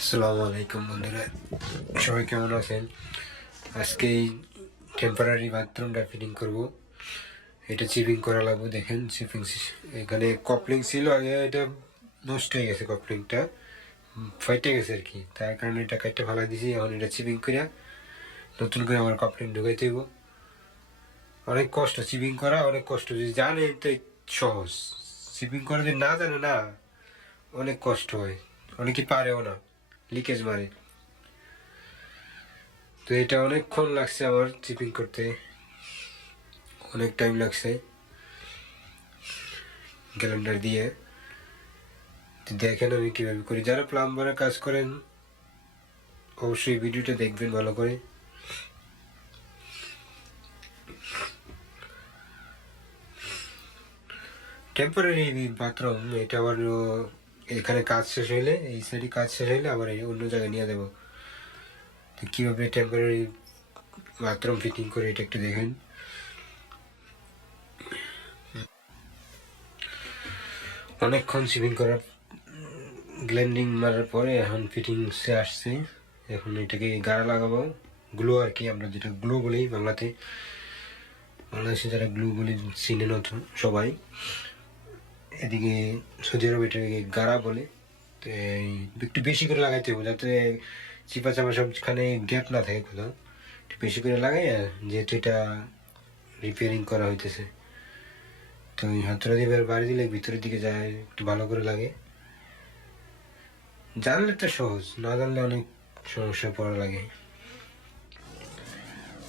আসসালামু আলাইকুম বন্ধুরা, সবাই কেমন আছেন? আজকে এই টেম্পোরারি বাথরুমটা ফিটিং করব। এটা চিপিং করা লাগবে। দেখেন চিপিং এখানে কপলিং ছিল আগে, এটা নষ্ট হয়ে গেছে, কপলিংটা ফাইটে গেছে আর কি। তার কারণে এটা কাটতে ভালো দিয়েছি। এখন এটা চিপিং করে নতুন করে আমার কপলিং ঢুকাইতে হইব। অনেক কষ্ট চিপিং করা, অনেক কষ্ট। যদি জানে তো সহজ, চিপিং করা যদি না জানে না অনেক কষ্ট হয়, অনেকে পারেও না, লিকেজ মারে। তো এটা অনেকক্ষণ লাগছে আমার চিপিং করতে, অনেক টাইম লাগছে গ্যালেন্ডার দিয়ে। দেখেন আমি কীভাবে করি। যারা প্লাম্বারের কাজ করেন অবশ্যই ভিডিওটা দেখবেন ভালো করে। টেম্পোরারি বাথরুম, এটা আবার এখানে কাজ শেষ হইলে, এই সাইডে কাজ শেষ হইলে আবার অন্য জায়গায় নিয়ে দেবো। তো কীভাবে টেম্পোরারি বাথরুম ফিটিং করে এটা একটু দেখেন। অনেকক্ষণ চিপিং করার, গ্লেন্ডিং মারার পরে এখন ফিটিংসে আসছে। এখন এটাকে গাড়া লাগাবো, গ্লো আর কি, আমরা যেটা গ্লো বলি বাংলাদেশে যারা গ্লু বলি চিনে নতুন সবাই, এদিকে সৌদি আরব এটাকে গাড়া বলে। তো একটু বেশি করে লাগাইতে হবে যাতে চিপা চাপা সবখানে গ্যাপ না থাকে কোথাও। একটু বেশি করে লাগাই, যেহেতু এটা রিপেয়ারিং করা হইতেছে। তো ওই হাতটা দিয়ে বাড়ি দিলে ভিতরের দিকে যায়, একটু ভালো করে লাগে। জানলে তো সহজ, না জানলে অনেক সমস্যা পড়া লাগে।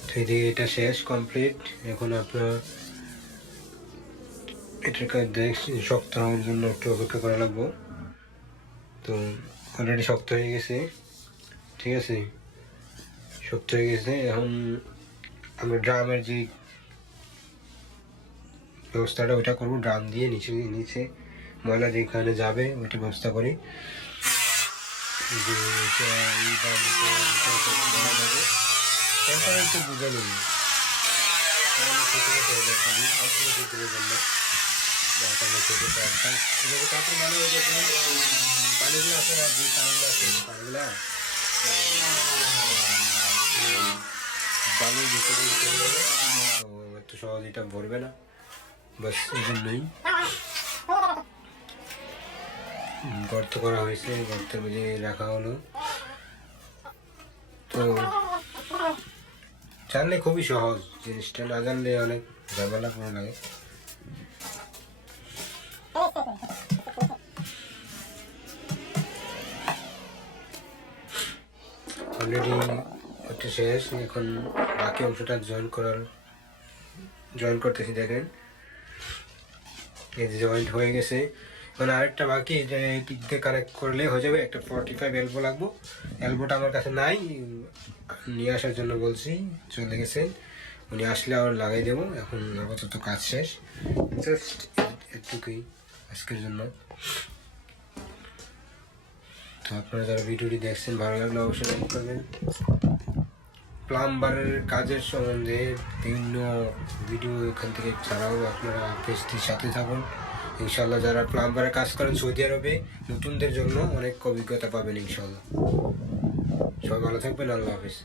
তো এদিকে এটা শেষ, কমপ্লিট। এখন আপনার এটাকে শক্ত হওয়ার জন্য একটু অপেক্ষা করা লাগবো। তো অলরেডি শক্ত হয়ে গেছে, ঠিক আছে, শক্ত হয়ে গেছে। এখন আমরা ড্রামের যে ব্যবস্থাটা ওইটা করবো, ড্রাম দিয়ে নিচে ময়লা যেখানে যাবে ওইটা ব্যবস্থা করি। যে টেম্পারেচার বুঝে নিন, পানিগুলো আছে, যে পানিগুলো আছে পানিগুলা বালুর ভিতরে চলে যাবে। তো এত সহজ এটা ভরবে না, বাস এই জন্যই গর্ত করা হয়েছে, গর্তের মধ্যে রাখা হলো। তো জানলে খুবই সহজ জিনিসটা, না জানলে অনেক ঝামেলা করা লাগে। অলরেডি একটা শেষ, এখন বাকি অংশটা জয়েন করতেছি। দেখেন এই যে জয়েন্ট হয়ে গেছে। মানে আরেকটা বাকি, যে দিক দিয়ে কানেক্ট করলে হয়ে যাবে। একটা 45 এলবো লাগবো, এলবোটা আমার কাছে নাই, নিয়ে আসার জন্য বলছি, চলে গেছেন। উনি আসলে আবার লাগাই দেবো। এখন আপাতত কাজ শেষ, জাস্ট এটুকুই আজকের জন্য। তো আপনারা যারা ভিডিওটি দেখছেন ভালো লাগলে অবশ্যই লাইক করবেন। প্লাম্বারের কাজের সম্বন্ধে বিভিন্ন ভিডিও এখান থেকে ছাড়াও আপনারা পেজটির সাথে থাকুন। ইনশাল্লাহ যারা প্লাম্বারের কাজ করেন সৌদি আরবে, নতুনদের জন্য অনেক অভিজ্ঞতা পাবেন ইনশাল্লাহ। সবাই ভালো থাকবেন, আল্লাহ হাফিজ।